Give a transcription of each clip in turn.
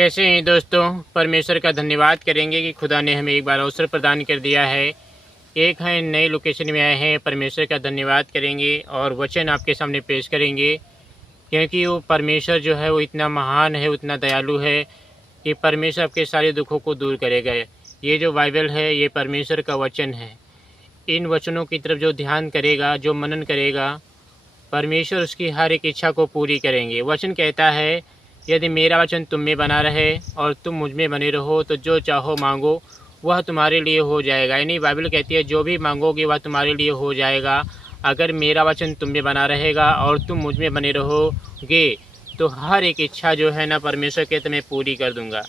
कैसे हैं दोस्तों। परमेश्वर का धन्यवाद करेंगे कि खुदा ने हमें एक बार अवसर प्रदान कर दिया है। एक है नए लोकेशन में आए हैं, परमेश्वर का धन्यवाद करेंगे और वचन आपके सामने पेश करेंगे, क्योंकि वो परमेश्वर जो है वो इतना महान है, उतना दयालु है कि परमेश्वर आपके सारे दुखों को दूर करेगा। ये जो बाइबल है ये परमेश्वर का वचन है। इन वचनों की तरफ जो ध्यान करेगा, जो मनन करेगा, परमेश्वर उसकी हर एक इच्छा को पूरी करेंगे। वचन कहता है, यदि मेरा वचन तुम में बना रहे और तुम मुझ में बने रहो तो जो चाहो मांगो वह तुम्हारे लिए हो जाएगा। यानी बाइबल कहती है जो भी मांगोगे वह तुम्हारे लिए हो जाएगा। अगर मेरा वचन तुम में बना रहेगा और तुम मुझ में बने रहोगे तो हर एक इच्छा जो है ना परमेश्वर कहते मैं पूरी कर दूंगा।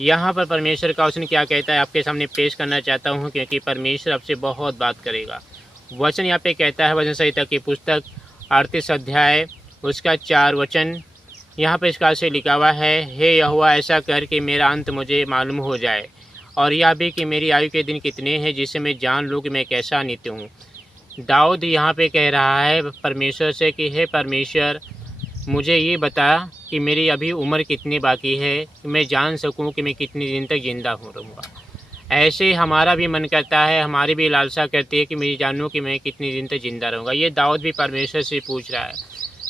यहाँ पर परमेश्वर का वचन क्या कहता है आपके सामने पेश करना चाहता हूँ, क्योंकि परमेश्वर आपसे बहुत बात करेगा। वचन यहाँ पे कहता है वचन संहिता की पुस्तक 38 अध्याय उसका 4 वचन। यहाँ पर इस काल से लिखा हुआ है, हे यहोवा ऐसा कर कि मेरा अंत मुझे मालूम हो जाए, और यह भी कि मेरी आयु के दिन कितने हैं, जिससे मैं जान लूँ कि मैं कैसा नित्य हूँ। दाऊद यहाँ पे कह रहा है परमेश्वर से कि हे परमेश्वर, मुझे ये बता कि मेरी अभी उम्र कितनी बाकी है, कि मैं जान सकूँ कि मैं कितने दिन तक जिंदा हो रहूँगा। ऐसे हमारा भी मन करता है, हमारी भी लालसा करती है कि मैं जानूँ कि मैं कितने दिन तक जिंदा रहूँगा। ये दाऊद भी परमेश्वर से पूछ रहा है,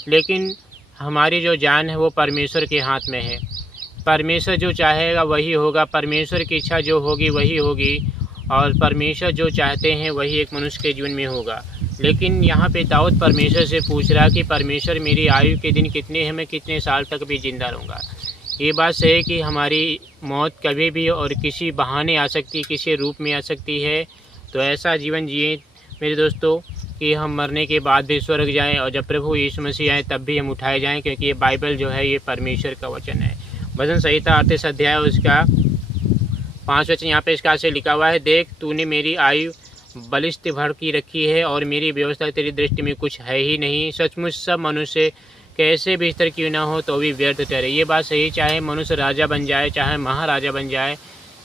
लेकिन हमारी जो जान है वो परमेश्वर के हाथ में है। परमेश्वर जो चाहेगा वही होगा, परमेश्वर की इच्छा जो होगी वही होगी, और परमेश्वर जो चाहते हैं वही एक मनुष्य के जीवन में होगा। लेकिन यहाँ पे दाऊद परमेश्वर से पूछ रहा कि परमेश्वर मेरी आयु के दिन कितने हैं, मैं कितने साल तक भी जिंदा रहूँगा। ये बात सही है कि हमारी मौत कभी भी और किसी बहाने आ सकती है, किसी रूप में आ सकती है। तो ऐसा जीवन जिए मेरे दोस्तों कि हम मरने के बाद भी स्वर्ग जाएं, और जब प्रभु यीशु मसीह आए तब भी हम उठाए जाएं, क्योंकि ये बाइबल जो है ये परमेश्वर का वचन है। वचन संहिता 38 अध्याय उसका 5 वचन यहाँ पे इस काल से लिखा हुआ है, देख तूने मेरी आयु बलिष्ठ भर की रखी है और मेरी व्यवस्था तेरी दृष्टि में कुछ है ही नहीं। सचमुच सब मनुष्य कैसे भी स्तर क्यों ना हो तो भी व्यर्थ ठहरे। ये बात सही, चाहे मनुष्य राजा बन जाए, चाहे महाराजा बन जाए,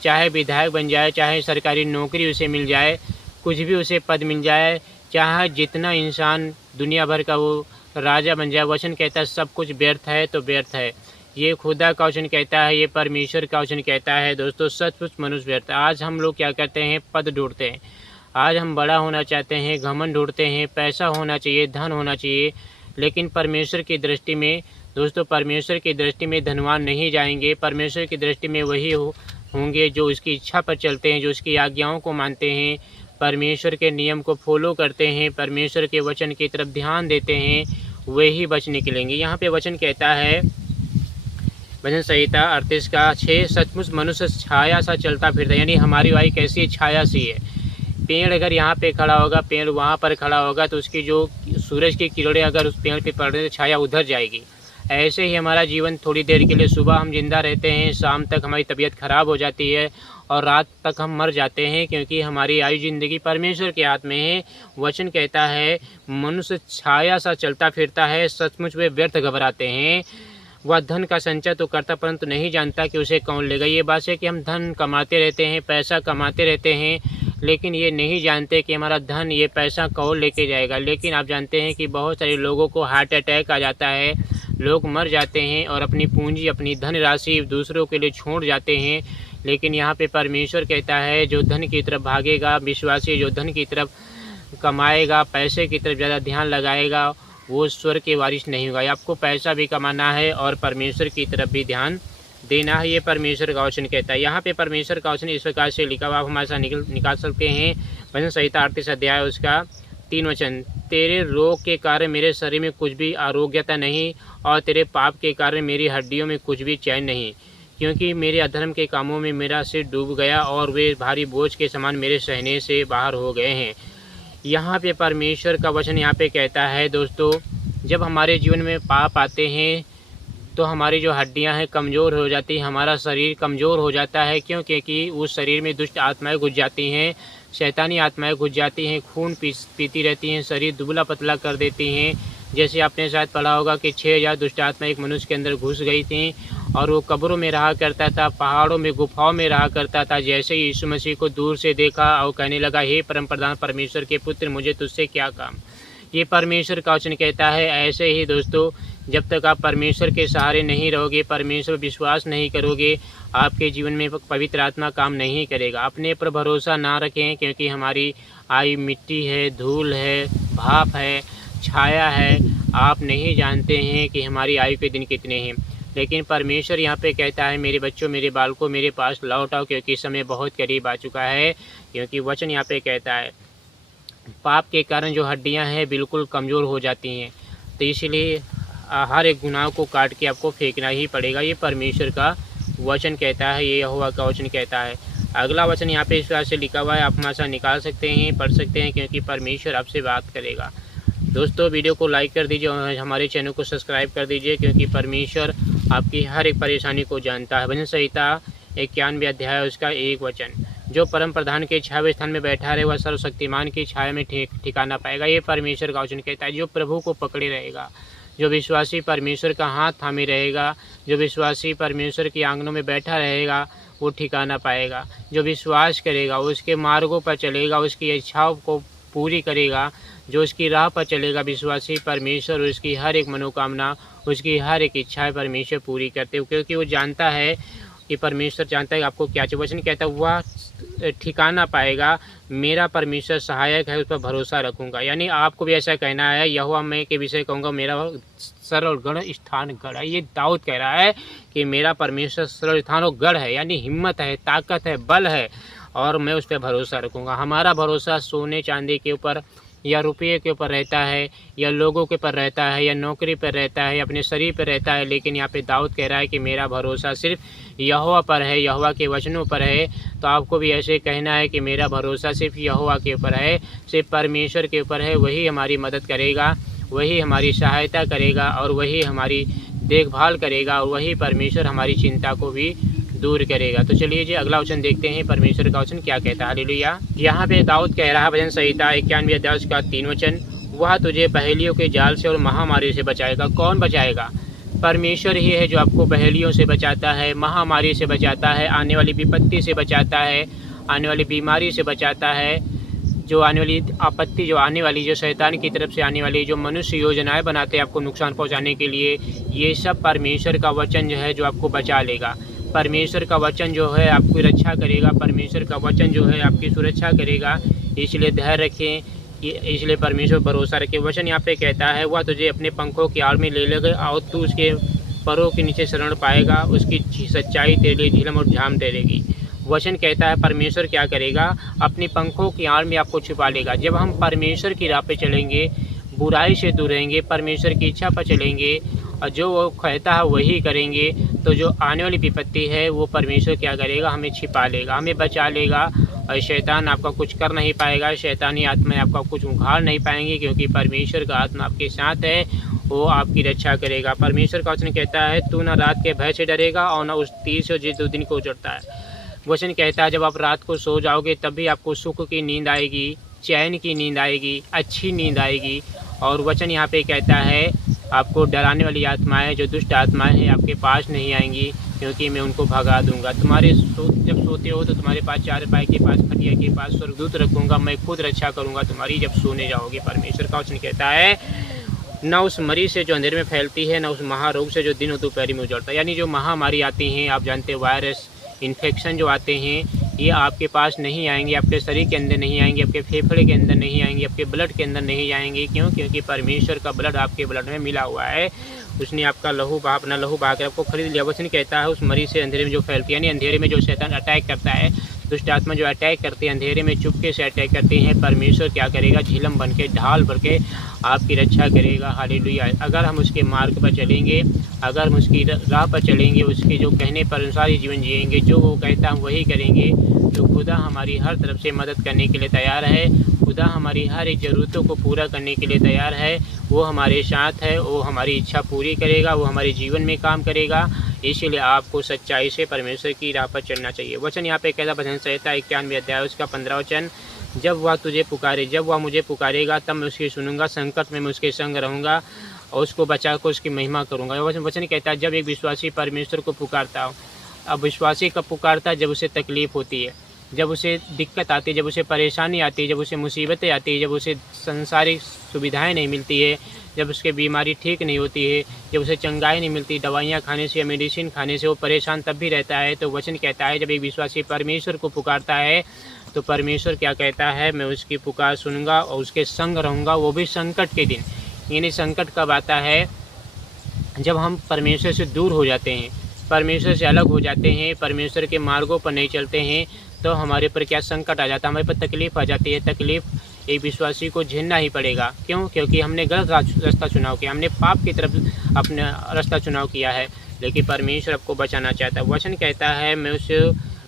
चाहे विधायक बन जाए, चाहे सरकारी नौकरी उसे मिल जाए, कुछ भी उसे पद मिल जाए, चाहे जितना इंसान दुनिया भर का वो राजा बन जाए, वचन कहता है सब कुछ व्यर्थ है तो व्यर्थ है। ये खुदा का वचन कहता है, ये परमेश्वर का वचन कहता है। दोस्तों सचमुच मनुष्य व्यर्थ है। आज हम लोग क्या करते हैं, पद ढूंढते हैं, आज हम बड़ा होना चाहते हैं, घमंड ढूंढते हैं, पैसा होना चाहिए, धन होना चाहिए, लेकिन परमेश्वर की दृष्टि में दोस्तों, परमेश्वर की दृष्टि में धनवान नहीं जाएंगे। परमेश्वर की दृष्टि में वही होंगे जो उसकी इच्छा पर चलते हैं, जो उसकी आज्ञाओं को मानते हैं, परमेश्वर के नियम को फॉलो करते हैं, परमेश्वर के वचन की तरफ ध्यान देते हैं, वही बच निकलेंगे। यहाँ पे वचन कहता है वचन संहिता 38 का 6, सचमुच मनुष्य छाया सा चलता फिरता। यानी हमारी वाई कैसी छाया सी है। पेड़ अगर यहाँ पे खड़ा होगा, पेड़ वहाँ पर खड़ा होगा, तो उसकी जो सूरज की किरणें अगर उस पेड़ पे पड़ रही तो छाया उधर जाएगी। ऐसे ही हमारा जीवन थोड़ी देर के लिए सुबह हम जिंदा रहते हैं, शाम तक हमारी तबीयत खराब हो जाती है और रात तक हम मर जाते हैं, क्योंकि हमारी आयु जिंदगी परमेश्वर के हाथ में है। वचन कहता है मनुष्य छाया सा चलता फिरता है, सचमुच वे व्यर्थ घबराते हैं। वह धन का संचय तो करता परंतु नहीं जानता कि उसे कौन लेगा। ये बात है कि हम धन कमाते रहते हैं, पैसा कमाते रहते हैं, लेकिन ये नहीं जानते कि हमारा धन, ये पैसा कौन लेके जाएगा। लेकिन आप जानते हैं कि बहुत सारे लोगों को हार्ट अटैक आ जाता है, लोग मर जाते हैं और अपनी पूंजी, अपनी धन राशि दूसरों के लिए छोड़ जाते हैं। लेकिन यहाँ पे परमेश्वर कहता है जो धन की तरफ भागेगा, विश्वासी जो धन की तरफ कमाएगा, पैसे की तरफ ज़्यादा ध्यान लगाएगा, वो स्वर्ग के वारिस नहीं होगा। आपको पैसा भी कमाना है और परमेश्वर की तरफ भी ध्यान देना है, ये परमेश्वर का वचन कहता है। यहाँ पे परमेश्वर का वचन इस प्रकार से लिखा हुआ, आप हमारे साथ निकाल सकते हैं। वचन संहिता 38 अध्याय उसका 3 वचन, तेरे रोग के कारण मेरे शरीर में कुछ भी आरोग्यता नहीं, और तेरे पाप के कारण मेरी हड्डियों में कुछ भी चैन नहीं, क्योंकि मेरे अधर्म के कामों में मेरा सिर डूब गया और वे भारी बोझ के समान मेरे सहने से बाहर हो गए हैं। यहाँ पे परमेश्वर का वचन यहाँ पे कहता है दोस्तों, जब हमारे जीवन में पाप आते हैं तो हमारी जो हड्डियां हैं कमज़ोर हो जाती हैं, हमारा शरीर कमज़ोर हो जाता है, क्योंकि उस शरीर में दुष्ट आत्माएं घुस जाती हैं, शैतानी आत्माएं घुस जाती हैं, खून पीती रहती हैं, शरीर दुबला पतला कर देती हैं। जैसे आपने शायद पढ़ा होगा कि 6000 दुष्ट आत्माएं एक मनुष्य के अंदर घुस गई थी और वो कब्रों में रहा करता था, पहाड़ों में, गुफाओं में रहा करता था। जैसे ही यीशु मसीह को दूर से देखा और कहने लगा, हे परम प्रधान परमेश्वर के पुत्र, मुझे तुझसे क्या काम। ये परमेश्वर का वचन कहता है। ऐसे ही दोस्तों जब तक आप परमेश्वर के सहारे नहीं रहोगे, परमेश्वर विश्वास नहीं करोगे, आपके जीवन में पवित्र आत्मा काम नहीं करेगा। अपने पर भरोसा ना रखें, क्योंकि हमारी आयु मिट्टी है, धूल है, भाप है, छाया है। आप नहीं जानते हैं कि हमारी आयु के दिन कितने हैं। लेकिन परमेश्वर यहाँ पे कहता है, मेरे बच्चों, मेरे बालकों, मेरे पास लौट आओ, क्योंकि समय बहुत करीब आ चुका है। क्योंकि वचन यहाँ पे कहता है, पाप के कारण जो हड्डियाँ हैं बिल्कुल कमज़ोर हो जाती हैं। तो इसलिए हर एक गुनाह को काट के आपको फेंकना ही पड़ेगा। ये परमेश्वर का वचन कहता है, ये यहोवा का वचन कहता है। अगला वचन यहाँ पे इस तरह से लिखा हुआ है, आप हमारे साथ निकाल सकते हैं, पढ़ सकते हैं, क्योंकि परमेश्वर आपसे बात करेगा। दोस्तों, वीडियो को लाइक कर दीजिए और हमारे चैनल को सब्सक्राइब कर दीजिए, क्योंकि परमेश्वर आपकी हर एक परेशानी को जानता है। भजन संहिता 91 अध्याय उसका 1 वचन, जो परम प्रधान के छावे स्थान में बैठा रहे, वह सर्वशक्तिमान की छाया में ठिकाना पाएगा। ये परमेश्वर का वचन कहता है। जो प्रभु को पकड़े रहेगा, जो विश्वासी परमेश्वर का हाथ थामे रहेगा, जो विश्वासी परमेश्वर के आंगनों में बैठा रहेगा, वो ठिकाना पाएगा। जो विश्वास करेगा, उसके मार्गों पर चलेगा, उसकी इच्छाओं को पूरी करेगा, जो उसकी राह पर चलेगा, विश्वासी परमेश्वर उसकी हर एक मनोकामना, उसकी हर एक इच्छाएं परमेश्वर पूरी करते हो, क्योंकि वो जानता है कि परमेश्वर जानता है कि आपको क्या चाहिए। वचन कहता है, वह ठिकाना पाएगा, मेरा परमेश्वर सहायक है, उस पर भरोसा रखूंगा। यानी आपको भी ऐसा कहना है, यहोवा मैं के विषय कहूँगा, मेरा सरल गढ़ स्थान गढ़ है। ये दाऊद कह रहा है कि मेरा परमेश्वर सरल स्थान और गढ़ है, यानी हिम्मत है, ताकत है, बल है, और मैं उस पर भरोसा रखूँगा। हमारा भरोसा सोने चांदी के ऊपर या रुपये के ऊपर रहता है, या लोगों के ऊपर रहता है, या नौकरी पर रहता है, या अपने शरीर पर रहता है। लेकिन यहाँ पे दाऊद कह रहा है कि मेरा भरोसा सिर्फ यहोवा पर है, यहोवा के वचनों पर है। तो आपको भी ऐसे कहना है कि मेरा भरोसा सिर्फ यहोवा के ऊपर है, सिर्फ परमेश्वर के ऊपर है। वही हमारी मदद करेगा, वही हमारी सहायता करेगा, और वही हमारी देखभाल करेगा, और वही परमेश्वर हमारी चिंता को भी दूर करेगा। तो चलिए जी अगला वचन देखते हैं, परमेश्वर का वचन क्या कहता है। हालेलुया। यहाँ पे दाऊद कह रहा है, भजन संहिता 91 अध्याय का 3 वचन, वह तुझे पहेलियों के जाल से और महामारी से बचाएगा। कौन बचाएगा? परमेश्वर ही है जो आपको पहेलियों से बचाता है, महामारी से बचाता है, आने वाली विपत्ति से बचाता है, आने वाली बीमारी से बचाता है, जो आने वाली आपत्ति, जो आने वाली, जो शैतान की तरफ से आने वाली, जो मनुष्य योजनाएं बनाते हैं आपको नुकसान पहुंचाने के लिए, ये सब परमेश्वर का वचन जो है जो आपको बचा लेगा। परमेश्वर का वचन जो है आपकी रक्षा करेगा, परमेश्वर का वचन जो है आपकी सुरक्षा करेगा। इसलिए धैर्य रखें, इसलिए परमेश्वर भरोसा रखें। वचन यहाँ पे कहता है, वह तुझे अपने पंखों की आड़ में ले लेगा, और तू उसके परों के नीचे शरण पाएगा, उसकी सच्चाई तेरे लिए झिलम और झाम ठहरेगी। वचन कहता है परमेश्वर क्या करेगा, अपने पंखों की आड़ में आपको छिपा लेगा। जब हम परमेश्वर की राह पे चलेंगे, बुराई से दूर रहेंगे, परमेश्वर की इच्छा पर चलेंगे, और जो वो कहता है वही करेंगे, तो जो आने वाली विपत्ति है वो परमेश्वर क्या करेगा, हमें छिपा लेगा, हमें बचा लेगा, और शैतान आपका कुछ कर नहीं पाएगा, शैतानी आत्मा आपका कुछ उखाड़ नहीं पाएंगे, क्योंकि परमेश्वर का आत्मा आपके साथ है, वो आपकी रक्षा करेगा। परमेश्वर का वचन कहता है, तू न रात के भय से डरेगा, और न उस तीर से जो दिन को उजड़ता है। वचन कहता है, जब आप रात को सो जाओगे तब भी आपको सुख की नींद आएगी, चैन की नींद आएगी, अच्छी नींद आएगी। और वचन यहाँ पे कहता है, आपको डराने वाली आत्माएं, जो दुष्ट आत्माएं हैं, आपके पास नहीं आएंगी, क्योंकि मैं उनको भगा दूंगा। तुम्हारे जब सोते हो तो तुम्हारे पास चारपाई के पास, खटिया के पास स्वर्गदूत रखूंगा, मैं खुद रक्षा करूंगा तुम्हारी जब सोने जाओगे। परमेश्वर का वचन कहता है, न उस मरी से जो अंधेरे में फैलती है, न उस महारोग से जो दिन और दोपहर में उजड़ता है। यानी जो महामारी आती हैं, आप जानते हैं, वायरस इन्फेक्शन जो आते हैं, ये आपके पास नहीं आएंगे, आपके शरीर के अंदर नहीं आएंगे, आपके फेफड़े के अंदर नहीं आएंगे, आपके ब्लड के अंदर नहीं आएंगे। क्यों? क्योंकि परमेश्वर का ब्लड आपके ब्लड में मिला हुआ है, उसने आपका लहू बहा, अपना लहू बहा कर आपको खरीद लिया। वचन कहता है, उस मरी से अंधेरे में जो फैलती है, यानी अंधेरे में जो शैतान अटैक करता है, दुष्ट आत्मा जो अटैक करती है, अंधेरे में चुपके से अटैक करते हैं, परमेश्वर क्या करेगा, झिलम बन के, ढाल भर के आपकी रक्षा करेगा। हालेलुया। अगर हम उसके मार्ग पर चलेंगे, अगर हम उसकी राह पर चलेंगे, उसके जो कहने पर अनुसार ही जीवन जिएंगे, जो वो कहता हम वही करेंगे, तो खुदा हमारी हर तरफ से मदद करने के लिए तैयार है। खुदा हमारी हर एक ज़रूरतों को पूरा करने के लिए तैयार है। वो हमारे साथ है, वो हमारी इच्छा पूरी करेगा, वो हमारे जीवन में काम करेगा। इसीलिए आपको सच्चाई से परमेश्वर की राह पर चलना चाहिए। वचन यहाँ पे कहता, भजन संहिता 91 अध्याय उसका 15 वचन, जब वह तुझे पुकारे, जब वह मुझे पुकारेगा तब मैं उसकी सुनूंगा, संकट में मैं उसके संग रहूँगा और उसको बचा कर उसकी महिमा करूँगा। वचन कहता है, जब एक विश्वासी परमेश्वर को पुकारता हो, अब विश्वासी कब पुकारता है? जब उसे तकलीफ़ होती है, जब उसे दिक्कत आती है, जब उसे परेशानी आती है, जब उसे मुसीबतें आती है, जब उसे संसारिक सुविधाएं नहीं मिलती है, जब उसकी बीमारी ठीक नहीं होती है, जब उसे चंगाई नहीं मिलती, दवाइयाँ खाने से या मेडिसिन खाने से वो परेशान तब भी रहता है, तो वचन कहता है जब एक विश्वासी परमेश्वर को पुकारता है तो परमेश्वर क्या कहता है, मैं उसकी पुकार सुनूंगा और उसके संग रहूँगा, वो भी संकट के दिन। यानी संकट कब आता है, जब हम परमेश्वर से दूर हो जाते हैं, परमेश्वर से अलग हो जाते हैं, परमेश्वर के मार्गों पर नहीं चलते हैं, तो हमारे पर क्या संकट आ जाता है, हमारे पर तकलीफ़ आ जाती है। तकलीफ़ एक विश्वासी को झेलना ही पड़ेगा। क्यों? क्योंकि हमने गलत रास्ता चुनाव किया, हमने पाप की तरफ अपना रास्ता चुनाव किया है, लेकिन परमेश्वर आपको बचाना चाहता है। वचन कहता है मैं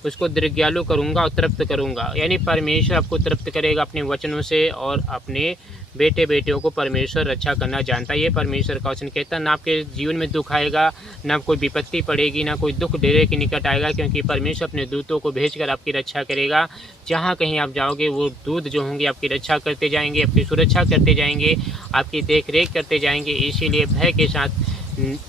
उसको दीर्घायु करूँगा और तृप्त करूँगा। यानी परमेश्वर आपको तृप्त करेगा अपने वचनों से, और अपने बेटे बेटियों को परमेश्वर रक्षा करना जानता है। ये परमेश्वर का वचन कहता है। ना आपके जीवन में दुख आएगा, ना कोई विपत्ति पड़ेगी, ना कोई दुख डेरे के निकट आएगा, क्योंकि परमेश्वर अपने दूतों को भेजकर आपकी रक्षा करेगा। जहाँ कहीं आप जाओगे वो दूत जो होंगे आपकी रक्षा करते जाएंगे, आपकी सुरक्षा करते जाएंगे, आपकी देख रेख करते जाएंगे। इसीलिए भय के साथ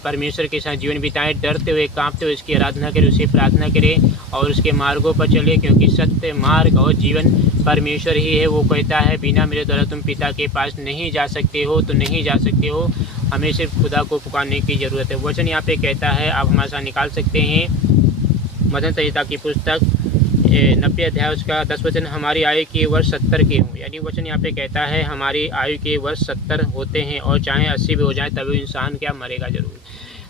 परमेश्वर के साथ जीवन बिताएं, डरते हुए कांपते हुए उसकी आराधना करें, उससे प्रार्थना करें और उसके मार्गों पर चले, क्योंकि सत्य मार्ग और जीवन परमेश्वर ही है। वो कहता है बिना मेरे द्वारा तुम पिता के पास नहीं जा सकते हो, तो नहीं जा सकते हो। हमें सिर्फ खुदा को पुकारने की ज़रूरत है। वचन यहाँ पे कहता है, आप हमारे साथ निकाल सकते हैं वचन संहिता की पुस्तक 90 अध्याय उसका 10 वचन, हमारी आयु के वर्ष 70 के हों। यानी वचन यहाँ पे कहता है हमारी आयु के वर्ष 70 होते हैं, और चाहे 80 भी हो जाए तभी इंसान क्या मरेगा ज़रूर।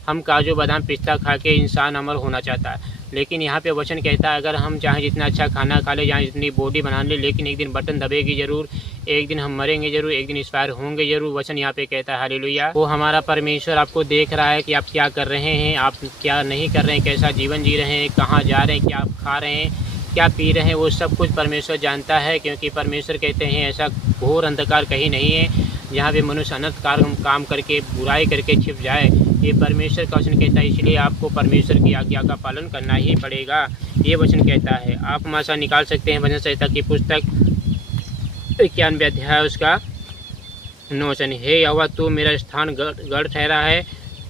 हम काजू बादाम पिस्ता खा के इंसान अमर होना चाहता है, लेकिन यहाँ पे वचन कहता है अगर हम चाहे जितना अच्छा खाना खा ले, चाहे जितनी बॉडी बना ले, लेकिन एक दिन बटन दबेगी ज़रूर, एक दिन हम मरेंगे ज़रूर, एक दिन एक्सपायर होंगे ज़रूर। वचन यहाँ पे कहता है हालेलुया। वो हमारा परमेश्वर आपको देख रहा है कि आप क्या कर रहे हैं, आप क्या नहीं कर रहे हैं, कैसा जीवन जी रहे हैं, कहाँ जा रहे हैं, क्या आप खा रहे हैं, क्या पी रहे हैं, वो सब कुछ परमेश्वर जानता है। क्योंकि परमेश्वर कहते हैं ऐसा घोर अंधकार कहीं नहीं है जहाँ पे मनुष्य अनर्थ काम करके बुराई करके छिप जाए। ये परमेश्वर का वचन कहता है, इसलिए आपको परमेश्वर की आज्ञा का पालन करना ही पड़ेगा। ये वचन कहता है। आप हमारे साथ निकाल सकते हैं वचन संहिता की पुस्तक 91 अध्याय उसका 9 वचन, हे यहोवा तू मेरा स्थान गढ़ ठहरा है,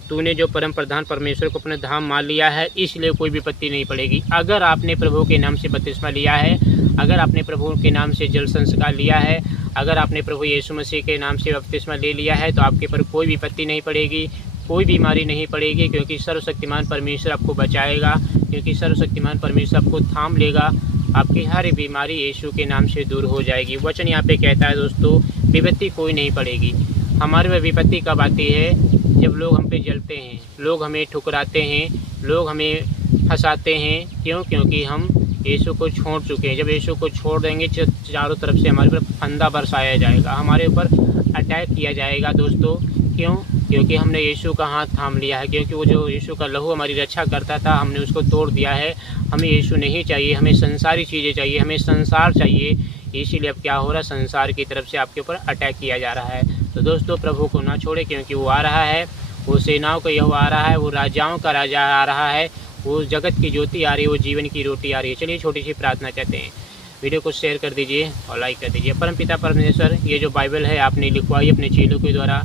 तूने जो परम प्रधान परमेश्वर को अपने धाम मान लिया है, इसलिए कोई विपत्ति नहीं पड़ेगी। अगर आपने प्रभु के नाम से बपतिस्मा लिया है, अगर आपने प्रभु के नाम से जल संस्कार लिया है, अगर आपने प्रभु यीशु मसीह के नाम से बपतिस्मा ले लिया है, तो आपके पर कोई विपत्ति नहीं पड़ेगी, कोई बीमारी नहीं पड़ेगी, क्योंकि सर्वशक्तिमान परमेश्वर आपको बचाएगा, क्योंकि सर्वशक्तिमान परमेश्वर आपको थाम लेगा। आपकी हर बीमारी यीशु के नाम से दूर हो जाएगी। वचन यहाँ पे कहता है दोस्तों, विपत्ति कोई नहीं पड़ेगी। हमारे में विपत्ति कब आती है? जब लोग हम पे जलते हैं, लोग हमें ठुकराते हैं, लोग हमें फंसाते हैं। क्यों? क्योंकि हम यीशु को छोड़ चुके हैं। जब यीशु को छोड़ देंगे, चारों तरफ से हमारे पर फंदा बरसाया जाएगा, हमारे ऊपर अटैक किया जाएगा दोस्तों। क्यों? क्योंकि हमने यीशु का हाथ थाम लिया है, क्योंकि वो जो यीशु का लहू हमारी रक्षा करता था, हमने उसको तोड़ दिया है। हमें यीशु नहीं चाहिए, हमें संसारी चीज़ें चाहिए, हमें संसार चाहिए। इसीलिए अब क्या हो रहा है, संसार की तरफ से आपके ऊपर अटैक किया जा रहा है। तो दोस्तों प्रभु को ना छोड़े, क्योंकि वो आ रहा है, वो सेनाओं का यहोवा आ रहा है, वो राजाओं का राजा आ रहा है, वो जगत की ज्योति आ रही है, वो जीवन की रोटी आ रही है। चलिए छोटी सी प्रार्थना करते हैं। वीडियो को शेयर कर दीजिए और लाइक कर दीजिए। परमपिता परमेश्वर, ये जो बाइबल है आपने लिखवाई अपने चेलों के द्वारा,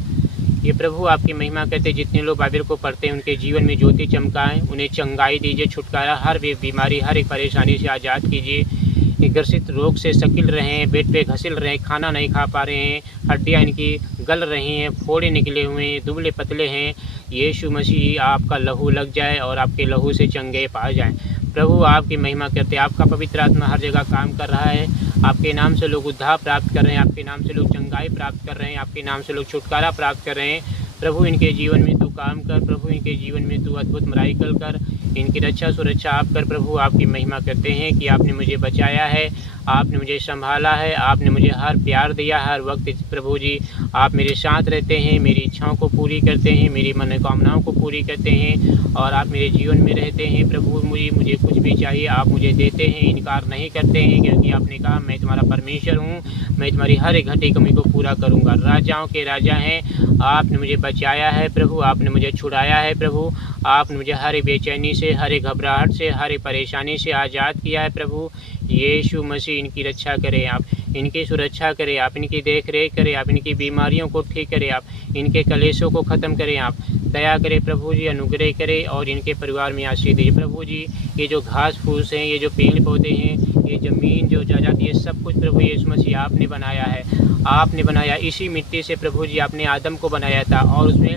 ये प्रभु आपकी महिमा करते, जितने लोग बाइबल को पढ़ते हैं उनके जीवन में ज्योति चमकाएं, उन्हें चंगाई दीजिए, छुटकारा हर बीमारी हर एक परेशानी से आज़ाद कीजिए। ग्रसित रोग से सकिल रहे हैं, बेड पे घसिल रहे हैं, खाना नहीं खा पा रहे हैं, हड्डियाँ इनकी गल रही हैं, फोड़े निकले हुए हैं, दुबले पतले हैं, यीशु मसीह आपका लहू लग जाए और आपके लहू से चंगे पा जाएं। प्रभु आपकी महिमा करते, आपका पवित्र आत्मा हर जगह काम कर रहा है। आपके नाम से लोग उद्धार प्राप्त कर रहे हैं, आपके नाम से लोग चंगाई प्राप्त कर रहे हैं, आपके नाम से लोग छुटकारा प्राप्त कर रहे हैं। प्रभु इनके जीवन में तू काम कर, प्रभु इनके जीवन में तू अद्भुत मिराकल कर, इनकी रक्षा सुरक्षा आप कर। प्रभु आपकी महिमा करते हैं कि आपने मुझे बचाया है, आपने मुझे संभाला है, आपने मुझे हर प्यार दिया हर वक्त। प्रभु जी आप मेरे साथ रहते हैं, मेरी इच्छाओं को पूरी करते हैं, मेरी मनोकामनाओं को पूरी करते हैं, और आप मेरे जीवन में रहते हैं। प्रभु मुझे कुछ भी चाहिए आप मुझे देते हैं, इनकार नहीं करते हैं, क्योंकि आपने कहा मैं तुम्हारा परमेश्वर हूँ, मैं तुम्हारी हर एक घटी कमी को पूरा करूँगा। राजाओं के राजा हैं, आपने मुझे बचाया है प्रभु, आपने मुझे छुड़ाया है प्रभु, आपने मुझे हर एक बेचैनी से, हर एक घबराहट से, हर एक परेशानी से आज़ाद किया है। प्रभु यीशु मसीह इनकी रक्षा करें, आप इनकी सुरक्षा करें, आप इनकी देख रेख करें, आप इनकी बीमारियों को ठीक करें, आप इनके कलेशों को ख़त्म करें। आप दया करे प्रभु जी, अनुग्रह करे और इनके परिवार में आशीष दीजिए प्रभु जी। ये जो घास फूस हैं, ये जो पेड़ पौधे हैं, ये ज़मीन जो जायदाद, ये सब कुछ प्रभु यीशु मसीह आपने बनाया है। आपने बनाया, इसी मिट्टी से प्रभु जी आपने आदम को बनाया था और उसमें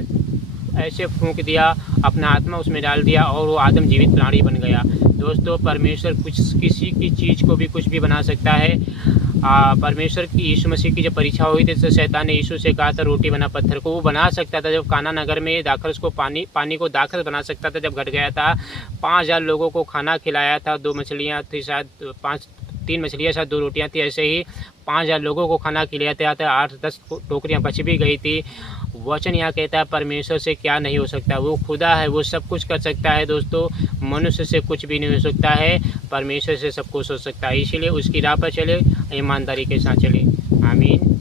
ऐसे फूंक दिया, अपना आत्मा उसमें डाल दिया और वो आदम जीवित प्राणी बन गया। दोस्तों, परमेश्वर कुछ किसी की चीज़ को भी कुछ भी बना सकता है। परमेश्वर की यीशु मसीह की जब परीक्षा हुई थी तो शैतान ने यीशु से कहा था रोटी बना पत्थर को, वो बना सकता था। जब काना नगर में दाखल उसको पानी को दाखल बना सकता था, जब घट गया था 5000 लोगों को खाना खिलाया था, 2 मछलियाँ थी शायद, 3 मछलियाँ शायद 2 रोटियाँ थी, ऐसे ही 5000 लोगों को खाना खिलाते 8-10 टोकरियाँ बच भी गई थी। वचन यहाँ कहता है परमेश्वर से क्या नहीं हो सकता, वो खुदा है, वो सब कुछ कर सकता है। दोस्तों, मनुष्य से कुछ भी नहीं हो सकता है, परमेश्वर से सब कुछ हो सकता है। इसीलिए उसकी राह पर चले, ईमानदारी के साथ चले। आमीन।